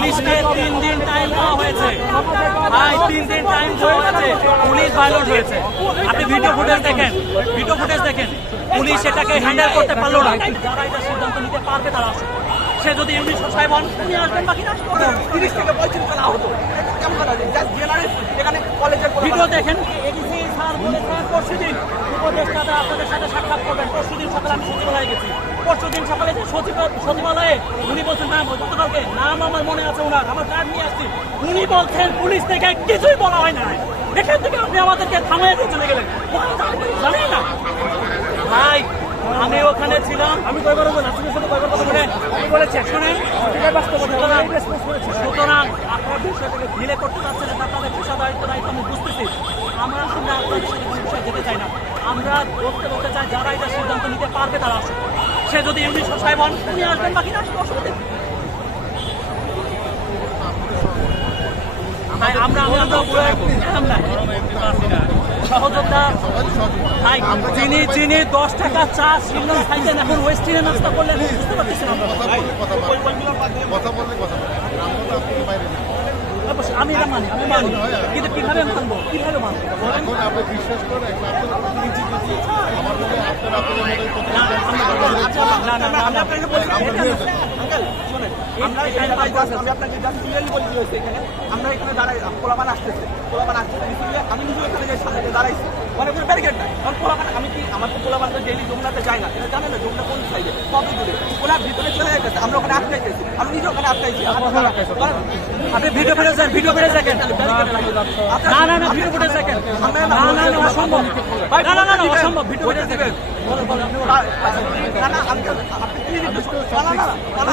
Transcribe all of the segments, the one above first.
পুলিশকে 3 দিন টাইম দেওয়া হয়েছে। ভাই 3 দিন টাইম দেওয়া হয়েছে, পুলিশ ভায়োলেট হয়েছে। আপনি ভিডিও ফুটেজ দেখেন, পুলিশ এটাকে হ্যান্ডেল করতে পারলো না। যারা এটা সিদ্ধান্ত নিতে পারবে তারা আসুক। সে যদি ইউনিট সাহেব হন উনি আসবেন, বাকিরা 30 থেকে 35 জন আহত। ভিডিও দেখেন। এডিসি স্যার বলেছেন পরশুদিন উপদেষ্টারা আপনাদের সাথে সাক্ষাৎ করবেন। পরশুদিন সকালে আমি সচিবালয়ে গেছি। পরশুদিন সকালে যে সচিবালয়ে উনি বলছেন নাম গতকালকে নাম আমার মনে আছে ওনার, আমার কার্ড নিয়ে আসছি। উনি বলছেন পুলিশ থেকে কিছুই বলা হয় না। এখান থেকে আপনি আমাদেরকে থামিয়ে দিয়ে চলে গেলেন, জানেন না ভাই। আমি ওখানে ছিলাম, আমি কয়বার বলেছেন শুনেন। সুতরাং আপনার বিষয়টাকে ঢিলে করতে পারছেন না, আপনাদের পেশাদারিত্ব দায়িত্ব আমি বুঝতেছি। আমরা আসলে আপনাদের বিষয়ে যেতে চাই না। আমরা বলতে চাই যারা এটা সিদ্ধান্ত নিতে পারবে তারা আসুক। সে যদি ইউনিট সাহেব হন উনি আসবেন, বাকিরা অসুবিধা। আমরা সহযোগিতা চিনি 10 টাকা চা শিলন খাইতেন, এখন ওয়েস্টিনে নাস্তা করলেন, বুঝতে পারতেছেন। আমি এটা মানি, কিন্তু কিভাবে মানবো? আমরা এখানে দাঁড়াই, পোলাপান আসতেছে, আমি নিজেও এখানে যাই, সামনে দাঁড়াইছি, অনেক ব্যারিকেড নাই। কারণ পোলাপান আমি কি আমার তো পোলাপান ডেইলি যমুনাতে যায় না, এটা জানে না যমুনা কোন সাইডে কত দূরে, ওরা ভিতরে চলে যাইতেছে, আমরা ওখানে আটকাইতেছি, আমি নিজে ওখানে আটকাইছি। আপনি ভিডিও ফুটেজ দেখেন। না ভিডিও ফুটেজ দেখেন। অসম্ভব, অসম্ভব। ভিডিও ফুটেজ দেখেন।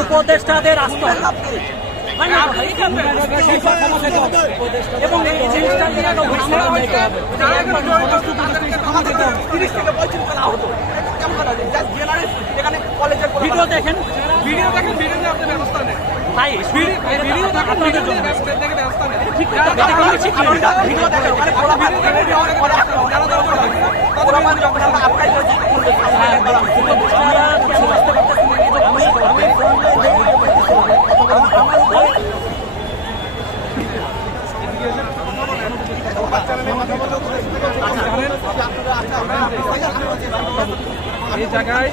উপদেষ্টাদের আস্থা এবং এই জিনিসটা নিয়ে 30 থেকে 35 জন আহত। ভিডিও দেখেন, ভিডিও নিয়ে আপনি ব্যবস্থা নেন ভাই। ভিডিও আপনাদের জন্য ঠিক এই জায়গায়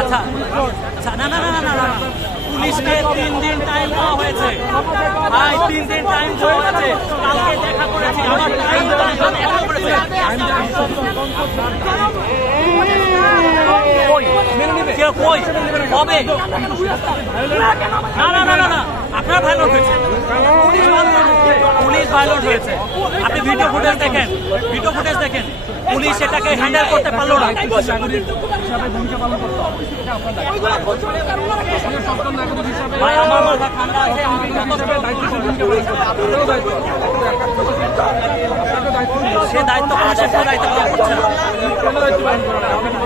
আচ্ছা না পুলিশকে 3 দিন টাইম দেওয়া হয়েছে। ভাই 3 দিন টাইম দেওয়া হয়েছে। কালকে দেখা করেছি, আমার কবে? না আপনার ভায়োলেট হয়েছে, পুলিশ ভায়োলেট হয়েছে। আপনি ভিডিও ফুটেজ দেখেন, পুলিশ এটাকে হ্যান্ডেল করতে পারলো না। ভাই আমার মাথা ঠান্ডা আছে, সে দায়িত্ব পুলিশের দায়িত্ব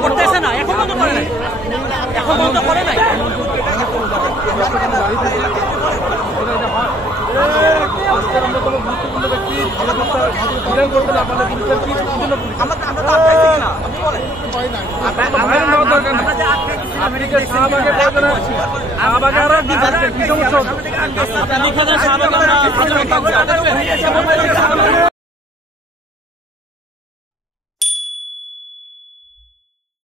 করতেছে না, এখন পর্যন্ত করে নাই। গুরুত্বপূর্ণ ব্যক্তি করতে না পারলে পুলিশের কি শাহবাগে